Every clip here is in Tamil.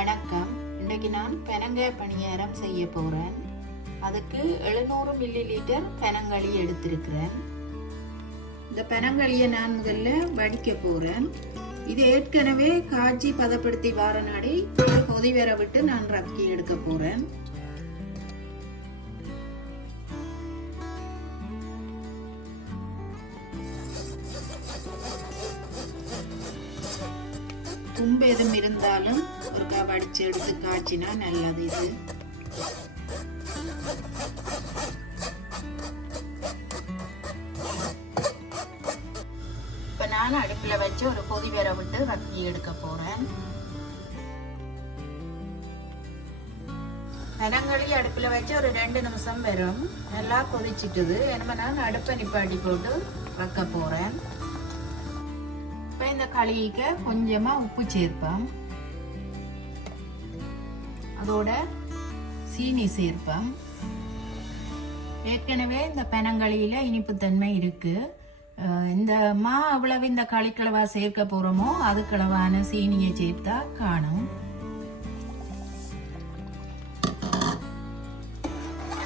வணக்கம். இன்றைக்கு நான் பெனங்காய் பணியாரம் செய்ய போகிறேன். அதுக்கு 700 மில்லிலிட்டர் பெனங்களி எடுத்திருக்கிறேன். இந்த பெனங்களியை நான் முதல்ல வடிக்க போகிறேன். இது ஏற்கனவே காய்ச்சி பதப்படுத்தி வார நாடி கொதி வர விட்டு நான் ரக்கி எடுக்க போகிறேன். தும்பு எதுவும் இருந்தாலும் ஒரு வடிச்சு எடுத்து காய்ச்சினா நல்லது. இது இப்ப நான் அடுப்புல வச்சு ஒரு கொதி வர விட்டு ரக்கி எடுக்க போறேன். பெனங்களி அடுப்புல வச்சு ஒரு 2 நிமிஷம் வரும். நல்லா கொதிச்சிட்டுது. எனவே நான் அடுப்பை நிப்பாட்டி போட்டு ரக்க போறேன். இந்த களிக்கு கொஞ்சமா உப்பு சேர்ப்போம். அதோட சீனி சேர்ப்போம். ஏற்கனவே இந்த பெனங்களியில இனிப்புத்தன்மை இருக்கு. இந்த அவ்வளவு இந்த களிக்கிழவா சேர்க்க போறோமோ அதுக்களவான சீனியை சேர்த்தா காணும்.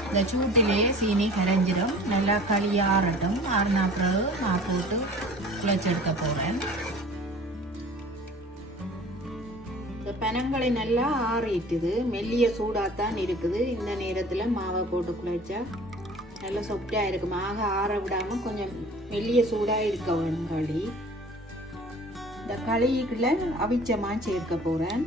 இந்த சூட்டிலேயே சீனி கரைஞ்சிடும். நல்லா களி ஆறட்டும். ஆறுனா பிறகு நான் போட்டு குழைச்செடுக்க போறேன். பெனங்களை நல்லா ஆறிட்டுது. மெல்லிய சூடாத்தான் இருக்குது. இந்த நேரத்தில் மாவை போட்டு குழைச்சா நல்லா சொப்டாக இருக்கும். ஆற விடாம கொஞ்சம் மெல்லிய சூடாக இருக்க வேணும் களி. இந்த களிக்குள்ள அவிச்சமா சேர்க்க போறேன்.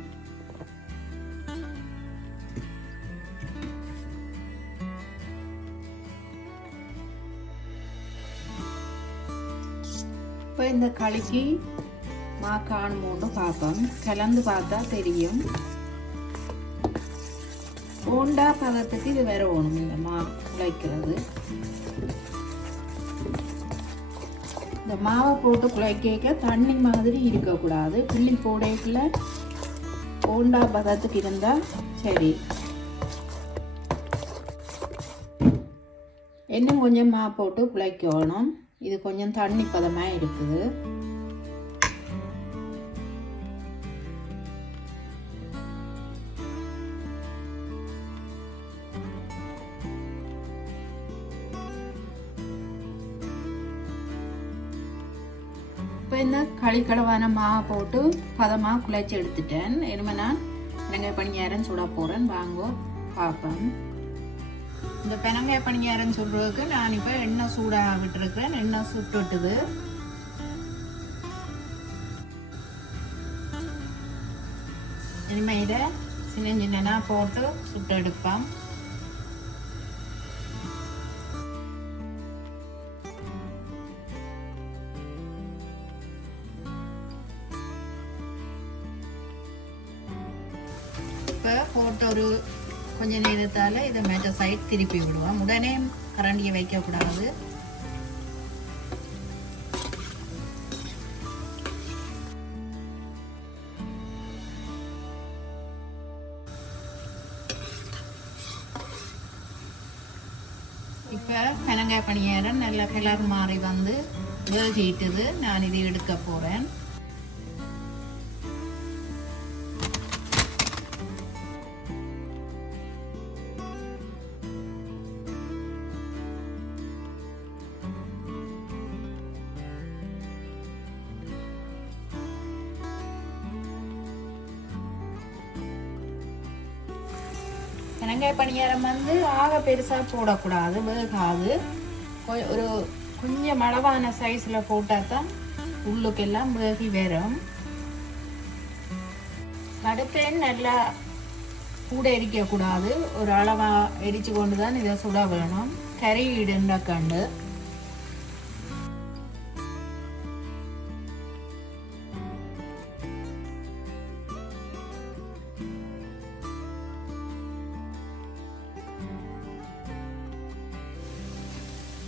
இப்போ இந்த களிக்கு காணுமோன்னு பார்ப்போம். கலந்து பார்த்தா தெரியும். போண்டா பதத்துக்கு இது வேற ஒண்ணும் இல்லை. குழைக்கிறது இந்த மாவை போட்டு குழைக்க தண்ணி மாதிரி இருக்கக்கூடாது. புள்ளி போடைக்குள்ள போண்டா பதத்துக்கு இருந்தா சரி. இன்னும் கொஞ்சம் மா போட்டு குழைக்கணும். இது கொஞ்சம் தண்ணி பதமா இருக்குது. இப்போ இந்த களிக்கலவான மாவை போட்டு பதமாக குழைச்சி எடுத்துட்டேன். இனிமே நான் பெனங்காய் பணியாரம் சுட போகிறேன். வாங்கோ பார்ப்பேன். இந்த பெனங்காய் பணியாரம் சுடுறதுக்கு நான் இப்போ எண்ணெய் சூடாக விட்டுருக்கிறேன். எண்ணெய் சுட்டுட்டுது. இனிமேல் இதை சின்ன சின்னனா போட்டு சுட்டு எடுப்பேன். போட்டு ஒரு கொஞ்ச நேரத்தால் இதை மேட்ட சைட் திருப்பி விடுவோம். உடனே கரண்டியை வைக்கக்கூடாது. இப்போ பெனங்காய் பணியாரம் நல்ல கலர் மாறி வந்து வேகிட்டுது. நான் இதை எடுக்க போகிறேன். பெனங்காய் பணியாரம் வந்து ஆக பெருசாக போடக்கூடாது, வேகாது. ஒரு கொஞ்சம் அளவான சைஸில் போட்டால் தான் உள்ளுக்கெல்லாம் வேகி வரும். அடுப்பேன் நல்லா கூட எரிக்கக்கூடாது. ஒரு அளவாக எரிச்சு கொண்டு தான் இதை சுட வேணும். கறி இடண்டக்கண்டு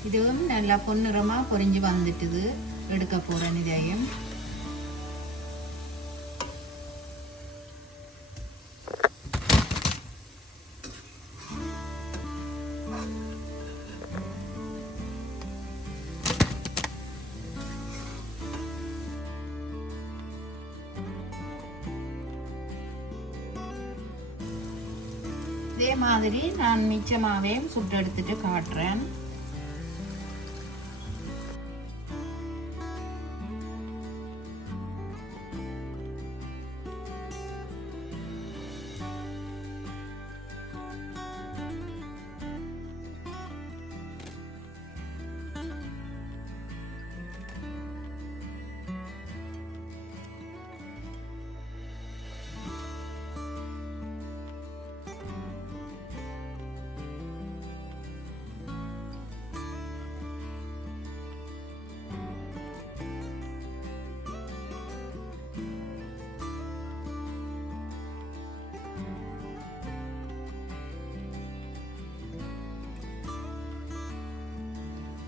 இதுவும் நல்லா பொன்னிறமாக பொரிஞ்சு வந்துட்டுது. எடுக்க போகிறேன் இதையும். இதே மாதிரி நான் மிச்சமாவே சுட்டு எடுத்துட்டு காட்டுறேன்.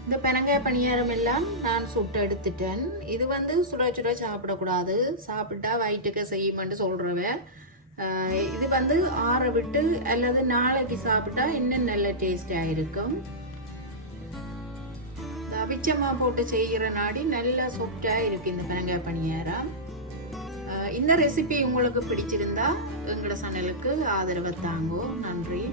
இந்த பெனங்காய் பணியாரம் எல்லாம் நான் சுட்டு எடுத்துட்டேன். இது சுட சுட சாப்பிடக்கூடாது, சாப்பிட்டா வயிற்றுக்கு செய்யுமென்று சொல்கிறவ. இது ஆற விட்டு அல்லது நாளைக்கு சாப்பிட்டா இன்னும் நல்ல டேஸ்டாக இருக்கும். அவிச்சமாக போட்டு செய்கிற நாடி நல்லா சாஃப்டாக இருக்குது இந்த பெனங்காய் பணியாரம். இந்த ரெசிபி உங்களுக்கு பிடிச்சிருந்தா எங்களோட சேனலுக்கு ஆதரவை தாங்கோ. நன்றி.